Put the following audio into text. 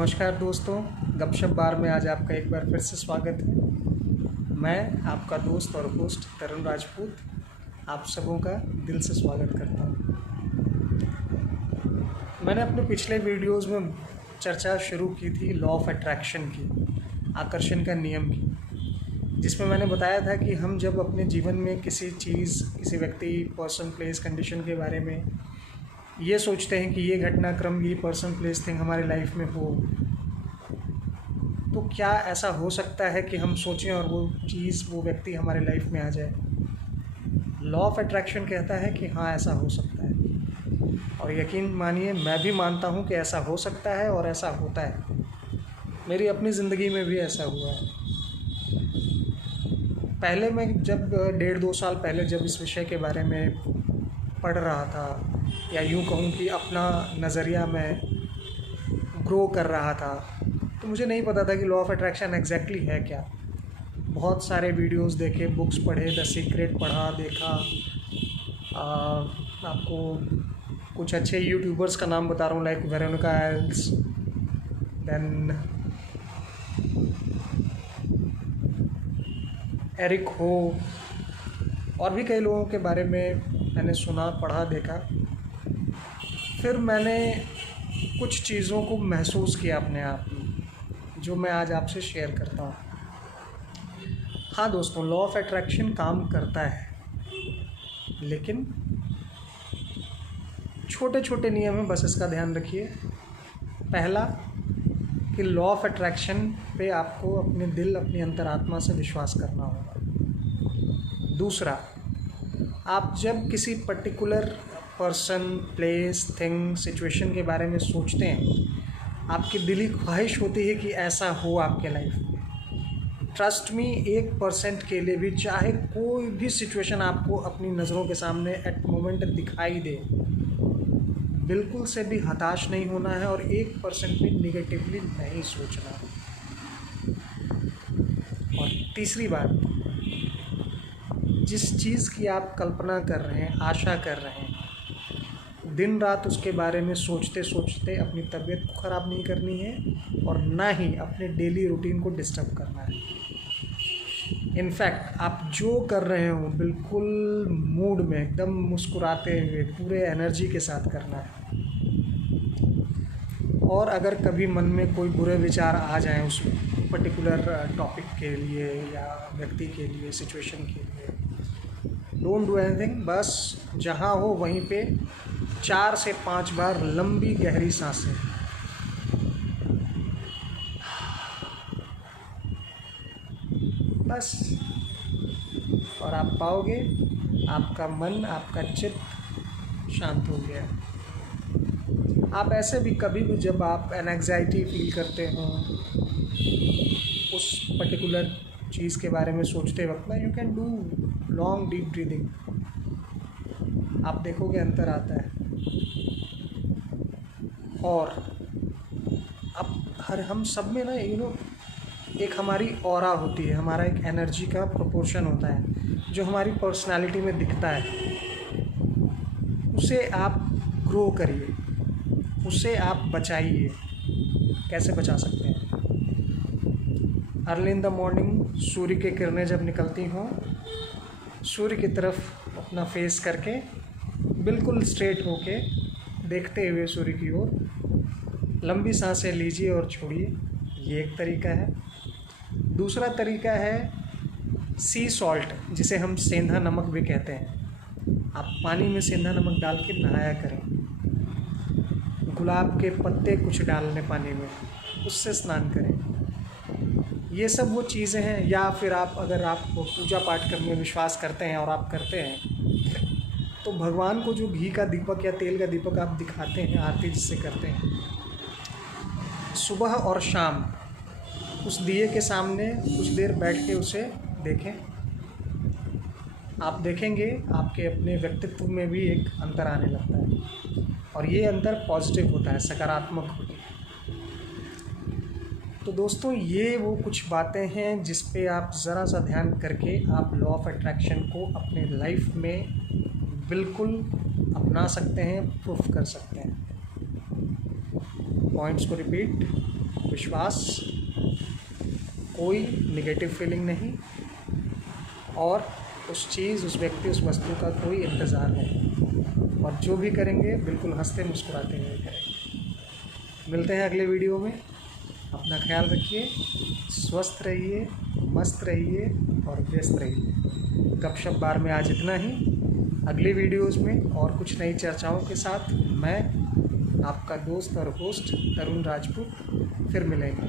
नमस्कार दोस्तों, गपशप बार में आज आपका एक बार फिर से स्वागत है। मैं आपका दोस्त और होस्ट तरुण राजपूत आप सबों का दिल से स्वागत करता हूँ। मैंने अपने पिछले वीडियोस में चर्चा शुरू की थी लॉ ऑफ अट्रैक्शन की, आकर्षण का नियम की, जिसमें मैंने बताया था कि हम जब अपने जीवन में किसी चीज़, किसी व्यक्ति, पर्सन, प्लेस, कंडीशन के बारे में ये सोचते हैं कि ये घटनाक्रम, ये पर्सन, प्लेस, थिंग हमारी लाइफ में हो, तो क्या ऐसा हो सकता है कि हम सोचें और वो चीज़, वो व्यक्ति हमारे लाइफ में आ जाए। लॉ ऑफ अट्रैक्शन कहता है कि हाँ, ऐसा हो सकता है, और यकीन मानिए मैं भी मानता हूँ कि ऐसा हो सकता है और ऐसा होता है। मेरी अपनी ज़िंदगी में भी ऐसा हुआ है। पहले मैं जब 1.5-2 साल पहले जब इस विषय के बारे में पढ़ रहा था, या यूँ कहूँ कि अपना नज़रिया में ग्रो कर रहा था, तो मुझे नहीं पता था कि लॉ ऑफ अट्रैक्शन एग्जैक्टली है क्या। बहुत सारे वीडियोस देखे, बुक्स पढ़े, द सीक्रेट पढ़ा, देखा। आपको कुछ अच्छे यूट्यूबर्स का नाम बता रहा हूँ, like Veronica Els, then Eric हो, और भी कई लोगों के बारे में मैंने सुना, पढ़ा, देखा। फिर मैंने कुछ चीज़ों को महसूस किया अपने आप में, जो मैं आज आपसे शेयर करता हूँ। हाँ दोस्तों, लॉ ऑफ अट्रैक्शन काम करता है, लेकिन छोटे छोटे नियम हैं, बस इसका ध्यान रखिए। पहला कि लॉ ऑफ अट्रैक्शन पे आपको अपने दिल, अपनी अंतरात्मा से विश्वास करना होगा। दूसरा, आप जब किसी particular person, place, thing, situation के बारे में सोचते हैं, आपकी दिली ख्वाहिश होती है कि ऐसा हो आपके लाइफ में। ट्रस्ट मी, 1% के लिए भी, चाहे कोई भी सिचुएशन आपको अपनी नज़रों के सामने एट मोमेंट दिखाई दे, बिल्कुल से भी हताश नहीं होना है और 1% भी निगेटिवली नहीं सोचना है। और तीसरी बात, जिस चीज़ की आप कल्पना कर रहे हैं, आशा कर रहे हैं, दिन रात उसके बारे में सोचते सोचते अपनी तबीयत को ख़राब नहीं करनी है, और ना ही अपने डेली रूटीन को डिस्टर्ब करना है। इनफैक्ट आप जो कर रहे हो बिल्कुल मूड में, एकदम मुस्कुराते हुए, पूरे एनर्जी के साथ करना है। और अगर कभी मन में कोई बुरे विचार आ जाएं उस पर्टिकुलर टॉपिक के लिए या व्यक्ति के लिए, सिचुएशन के लिए, डोंट डू एनीथिंग। बस जहाँ हो वहीं पे 4 से 5 बार लंबी गहरी सांसें। बस, और आप पाओगे आपका मन, आपका चित्त शांत हो गया। आप ऐसे भी कभी भी जब आप एंग्जाइटी फील करते हो उस पर्टिकुलर चीज़ के बारे में सोचते वक्त ना, you can do long deep breathing. आप देखोगे अंतर आता है। और अब हम सब में ना, एक हमारी ऑरा होती है, हमारा एक एनर्जी का प्रोपोर्शन होता है जो हमारी पर्सनालिटी में दिखता है। उसे आप ग्रो करिए, उसे आप बचाइए। कैसे बचा सकते हैं? अर्ली इन द मॉर्निंग सूर्य की किरणें जब निकलती हों, सूर्य की तरफ अपना फेस करके बिल्कुल स्ट्रेट होके देखते हुए सूर्य की ओर लंबी सांसें लीजिए और छोड़िए। ये एक तरीका है। दूसरा तरीका है सी सॉल्ट, जिसे हम सेंधा नमक भी कहते हैं। आप पानी में सेंधा नमक डाल के नहाया करें। गुलाब के पत्ते कुछ डालने पानी में, उससे स्नान करें। ये सब वो चीज़ें हैं। या फिर अगर आप पूजा पाठ करने में विश्वास करते हैं और आप करते हैं, तो भगवान को जो घी का दीपक या तेल का दीपक आप दिखाते हैं, आरती जिससे करते हैं, सुबह और शाम उस दिए के सामने कुछ देर बैठ के उसे देखें। आप देखेंगे आपके अपने व्यक्तित्व में भी एक अंतर आने लगता है, और ये अंतर पॉजिटिव होता है, सकारात्मक होता है। तो दोस्तों, ये वो कुछ बातें हैं जिस पे आप ज़रा सा ध्यान करके आप लॉ ऑफ अट्रैक्शन को अपने लाइफ में बिल्कुल अपना सकते हैं, प्रूफ कर सकते हैं। पॉइंट्स को रिपीट: विश्वास, कोई निगेटिव फीलिंग नहीं, और उस चीज़, उस व्यक्ति, उस वस्तु का कोई इंतज़ार नहीं, और जो भी करेंगे बिल्कुल हंसते मुस्कुराते हुए करेंगे। मिलते हैं अगले वीडियो में। अपना ख्याल रखिए, स्वस्थ रहिए, मस्त रहिए और व्यस्त रहिए। गपशप बार में आज इतना ही। अगली वीडियोज़ में और कुछ नई चर्चाओं के साथ मैं आपका दोस्त और होस्ट तरुण राजपूत फिर मिलेंगे।